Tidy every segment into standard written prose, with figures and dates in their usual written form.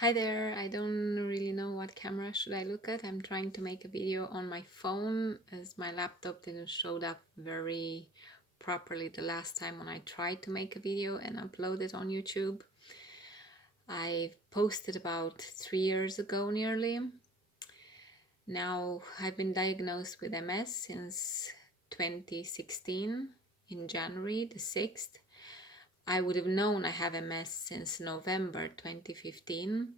Hi there, I don't really know what camera should I look at. I'm trying to make a video on my phone as my laptop didn't show up very properly the last time when I tried to make a video and upload it on YouTube. I posted about 3 years ago nearly. Now I've been diagnosed with MS since 2016 in January the 6th. I would have known I have MS since November 2015.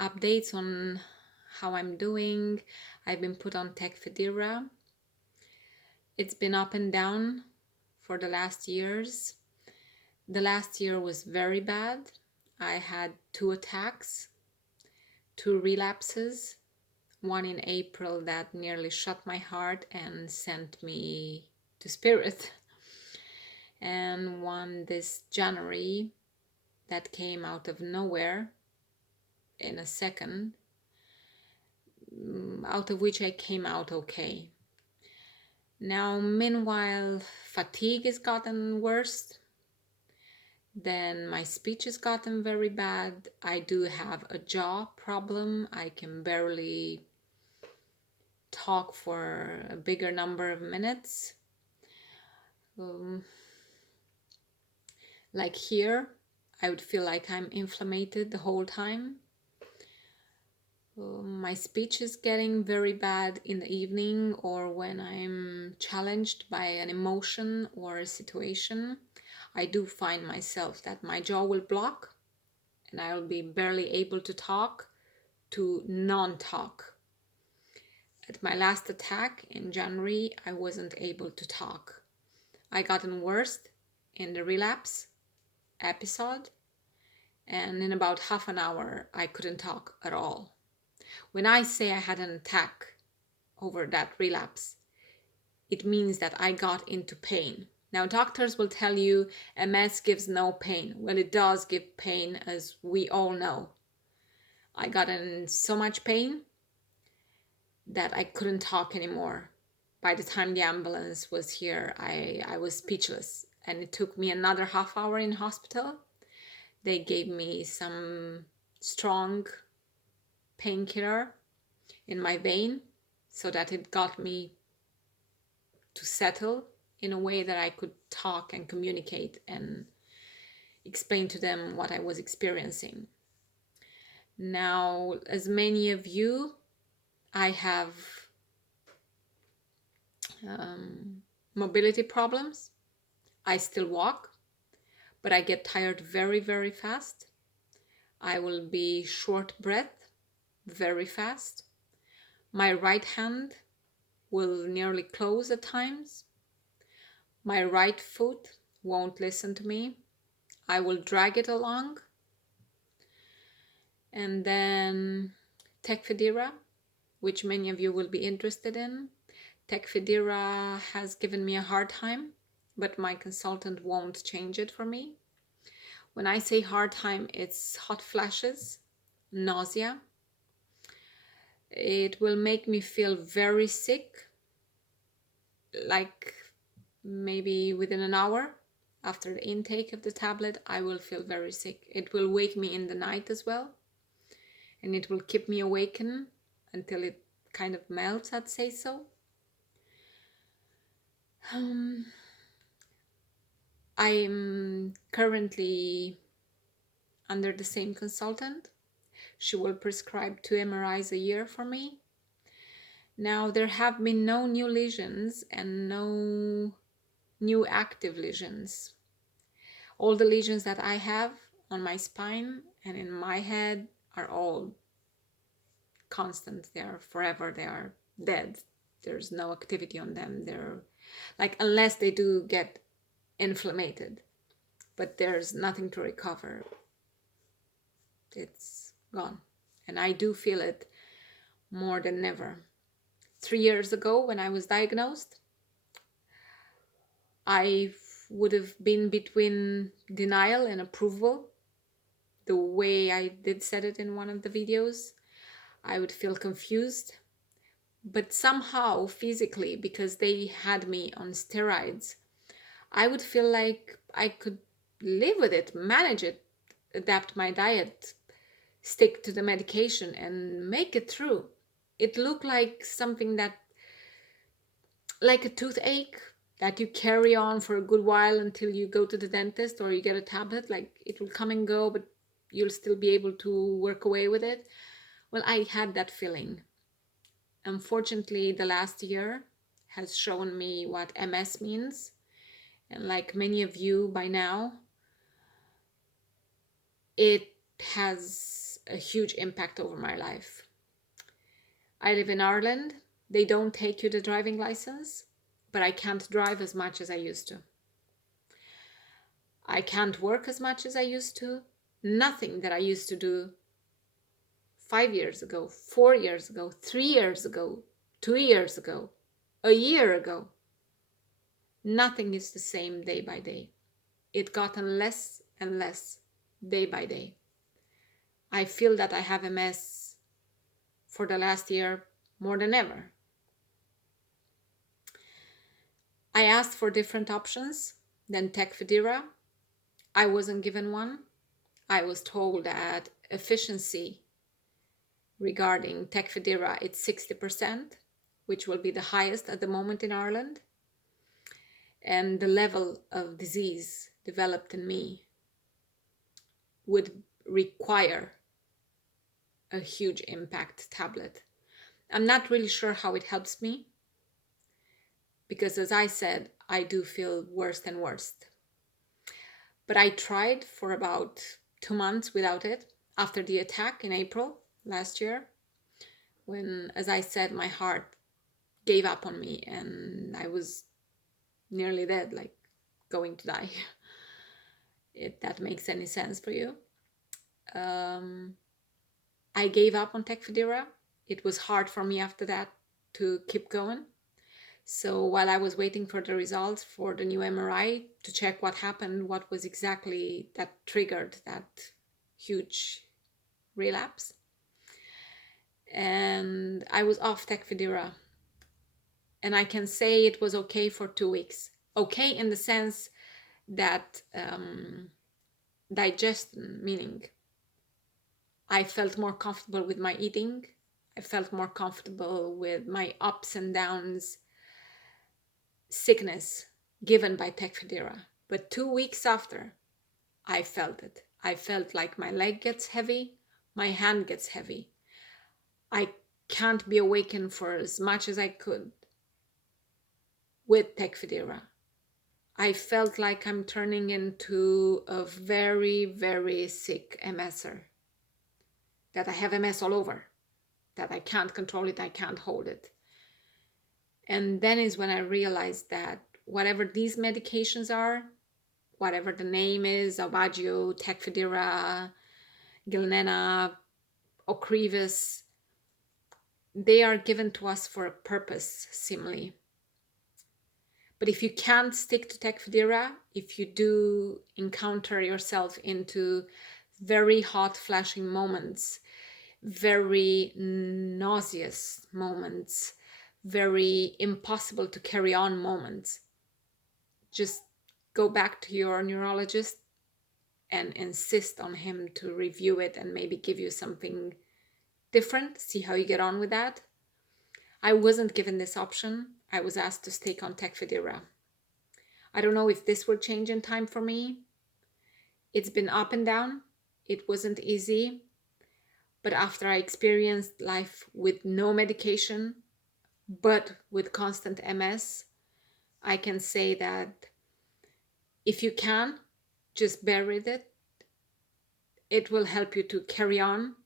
Updates on how I'm doing. I've been put on Tecfidera. It's been up and down for the last years. The last year was very bad. I had 2 attacks, 2 relapses, one in April that nearly shut my heart and sent me to spirit, and one this January that came out of nowhere in a second, out of which I came out okay. Now, meanwhile, fatigue has gotten worse. Then my speech has gotten very bad. I do have a jaw problem. I can barely talk for a bigger number of minutes. Like here, I would feel like I'm inflamed the whole time. My speech is getting very bad in the evening or when I'm challenged by an emotion or a situation. I do find myself that my jaw will block and I'll be barely able to talk to non-talk. At my last attack in January, I wasn't able to talk. I gotten worse in the relapse episode, and in about half an hour, I couldn't talk at all. When I say I had an attack over that relapse, it means that I got into pain. Now, doctors will tell you MS gives no pain. Well, it does give pain, as we all know. I got in so much pain that I couldn't talk anymore. By the time the ambulance was here, I was speechless, and it took me another half hour in hospital. They gave me some strong painkiller in my vein so that it got me to settle in a way that I could talk and communicate and explain to them what I was experiencing. Now, as many of you, I have mobility problems. I still walk, but I get tired very, very fast. I will be short breath very fast. My right hand will nearly close at times. My right foot won't listen to me. I will drag it along. And then Tecfidera, which many of you will be interested in. Tecfidera has given me a hard time, but my consultant won't change it for me. When I say hard time, it's hot flashes, nausea. It will make me feel very sick, like maybe within an hour after the intake of the tablet, I will feel very sick. It will wake me in the night as well, and it will keep me awakened until it kind of melts, I'd say so. I'm currently under the same consultant. She will prescribe 2 MRIs a year for me. Now, there have been no new lesions and no new active lesions. All the lesions that I have on my spine and in my head are all constant. They are forever. They are dead. There's no activity on them. They're like, unless they do get inflamed, but there's nothing to recover. It's gone. And I do feel it more than ever. 3 years ago, when I was diagnosed, I would have been between denial and approval. The way I did said it in one of the videos, I would feel confused. But somehow, physically, because they had me on steroids, I would feel like I could live with it, manage it. adapt my diet, stick to the medication, and make it through. It looked like something that, like a toothache that you carry on for a good while until you go to the dentist or you get a tablet. Like, it will come and go, but you'll still be able to work away with it. Well, I had that feeling. Unfortunately, the last year has shown me what MS means. And like many of you by now, it has a huge impact over my life. I live in Ireland. They don't take you the driving license, but I can't drive as much as I used to. I can't work as much as I used to. Nothing that I used to do 5 years ago, 4 years ago, 3 years ago, 2 years ago, a year ago. Nothing is the same day by day. It gotten less and less day by day. I feel that I have MS for the last year more than ever. I asked for different options than Tecfidera. I wasn't given one. I was told that efficiency regarding Tecfidera, it's 60%, which will be the highest at the moment in Ireland. And the level of disease developed in me would require a huge impact tablet. I'm not really sure how it helps me, because as I said, I do feel worse and worse. But I tried for about 2 months without it after the attack in April last year, when, as I said, my heart gave up on me and I was nearly dead, like going to die. If that makes any sense for you. I gave up on Tecfidera. It was hard for me after that to keep going. So while I was waiting for the results for the new MRI to check what happened, what was exactly that triggered that huge relapse, and I was off Tecfidera. And I can say it was okay for 2 weeks. Okay in the sense that digestion, meaning I felt more comfortable with my eating. I felt more comfortable with my ups and downs, sickness given by Tecfidera. But 2 weeks after, I felt it. I felt like my leg gets heavy, my hand gets heavy. I can't be awakened for as much as I could with Tecfidera. I felt like I'm turning into a very, very sick MSer. That I have MS all over. That I can't control it, I can't hold it. And then is when I realized that whatever these medications are, whatever the name is, Aubagio, Tecfidera, Gilnena, Ocrevus, they are given to us for a purpose, seemingly. But if you can't stick to Tecfidera, if you do encounter yourself into very hot flashing moments, very nauseous moments, very impossible to carry on moments, just go back to your neurologist and insist on him to review it and maybe give you something different, see how you get on with that. I wasn't given this option. I was asked to stay on Tecfidera. I don't know if this will change in time for me. It's been up and down. It wasn't easy. But after I experienced life with no medication, but with constant MS, I can say that if you can, just bear with it. It will help you to carry on.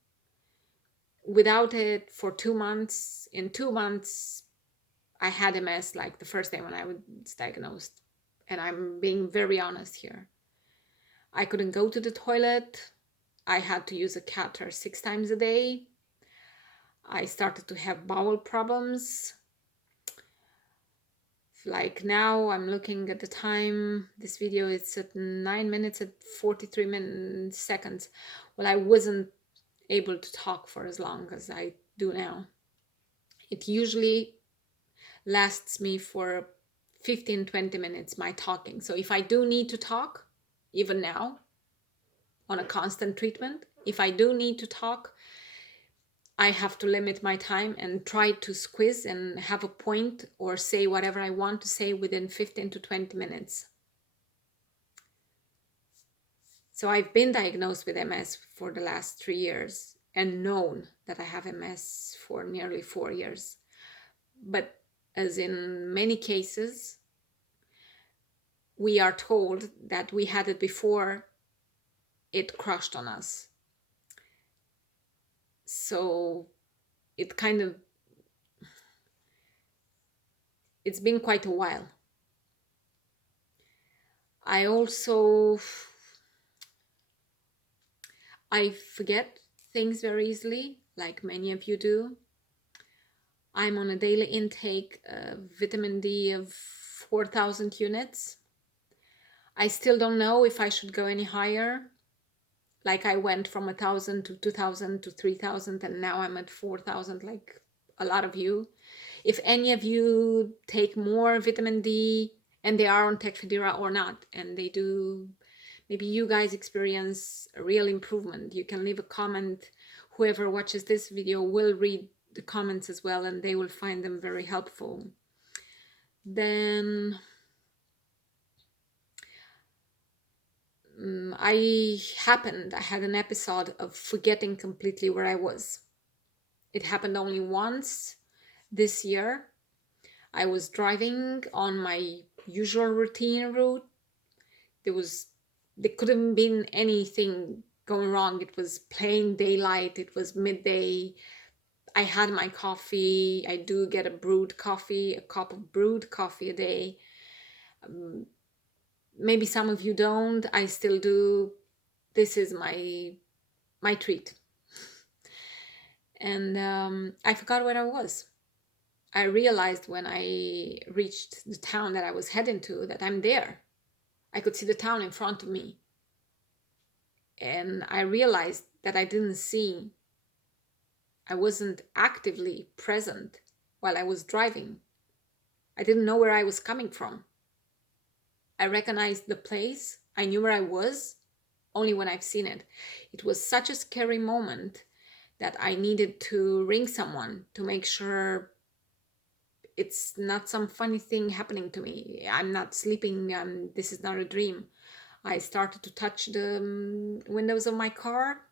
Without it for 2 months, in 2 months, I had MS like the first day when I was diagnosed. And I'm being very honest here. I couldn't go to the toilet. I had to use a catheter 6 times a day. I started to have bowel problems. Like now, I'm looking at the time. This video is at 9 minutes and 43 seconds. Well, I wasn't able to talk for as long as I do now. It usually lasts me for 15-20 minutes, my talking. So if I do need to talk, even now, on a constant treatment. If I do need to talk, I have to limit my time and try to squeeze and have a point or say whatever I want to say within 15 to 20 minutes. So I've been diagnosed with MS for the last 3 years and known that I have MS for nearly 4 years. But as in many cases, we are told that we had it before it crushed on us. So it's been quite a while. I forget things very easily, like many of you do. I'm on a daily intake of vitamin D of 4,000 units. I still don't know if I should go any higher. Like I went from 1,000 to 2,000 to 3,000, and now I'm at 4,000, like a lot of you. If any of you take more vitamin D and they are on Tecfidera or not, and they do, maybe you guys experience a real improvement, you can leave a comment. Whoever watches this video will read the comments as well, and they will find them very helpful. Then I had an episode of forgetting completely where I was. It happened only once this year. I was driving on my usual routine route. There couldn't have been anything going wrong. It was plain daylight. It was midday. I had my coffee. I do get a cup of brewed coffee a day. Maybe some of you don't. I still do. This is my treat. And I forgot where I was. I realized when I reached the town that I was heading to that I'm there. I could see the town in front of me. And I realized that I wasn't actively present while I was driving. I didn't know where I was coming from. I recognized the place. I knew where I was only when I've seen it. It was such a scary moment that I needed to ring someone to make sure it's not some funny thing happening to me. I'm not sleeping. This is not a dream. I started to touch the windows of my car,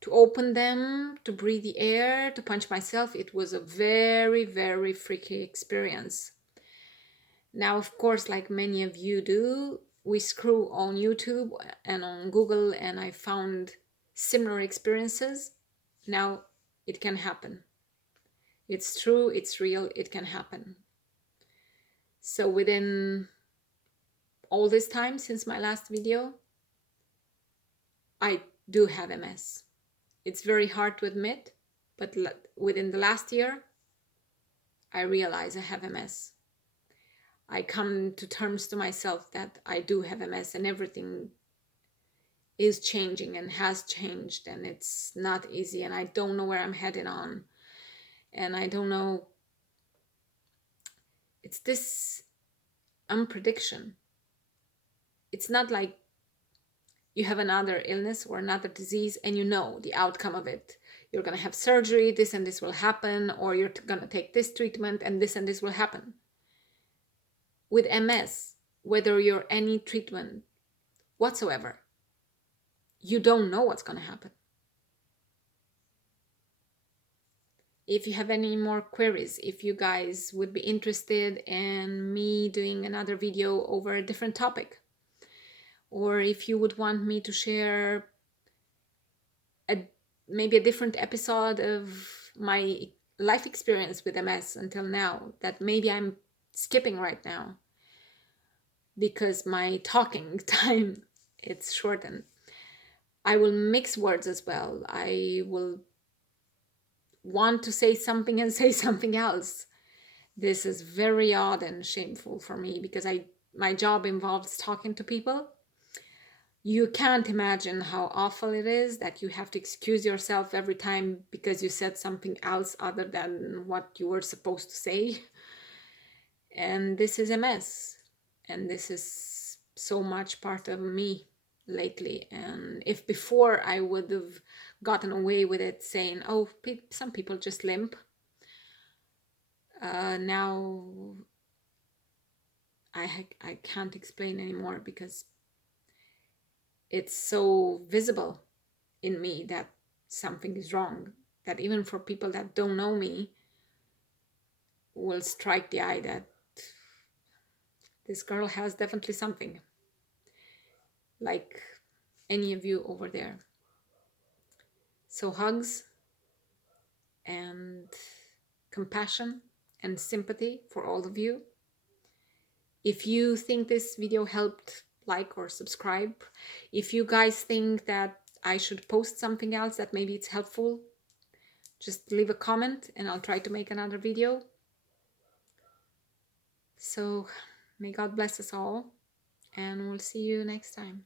to open them, to breathe the air, to punch myself. It was a very, very freaky experience. Now, of course, like many of you do, we screw on YouTube and on Google, and I found similar experiences. Now, it can happen. It's true, it's real, it can happen. So within all this time since my last video, I do have MS. It's very hard to admit, but within the last year, I realize I have MS. I come to terms to myself that I do have MS, and everything is changing and has changed, and it's not easy, and I don't know where I'm headed on. And I don't know, it's this unprediction. It's not like you have another illness or another disease and you know the outcome of it. You're going to have surgery, this and this will happen, or you're going to take this treatment and this will happen. With MS, whether you're any treatment whatsoever, you don't know what's going to happen. If you have any more queries, if you guys would be interested in me doing another video over a different topic, or if you would want me to share maybe a different episode of my life experience with MS until now, that maybe I'm skipping right now because my talking time, it's shortened. I will mix words as well. I will want to say something and say something else. This is very odd and shameful for me because my job involves talking to people. You can't imagine how awful it is that you have to excuse yourself every time because you said something else other than what you were supposed to say. And this is a mess. And this is so much part of me. lately. And if before I would have gotten away with it saying, oh, some people just limp, now I can't explain anymore, because it's so visible in me that something is wrong, that even for people that don't know me will strike the eye that this girl has definitely something, like any of you over there. So hugs and compassion and sympathy for all of you. If you think this video helped, like or subscribe. If you guys think that I should post something else that maybe it's helpful, just leave a comment and I'll try to make another video. So may God bless us all, and we'll see you next time.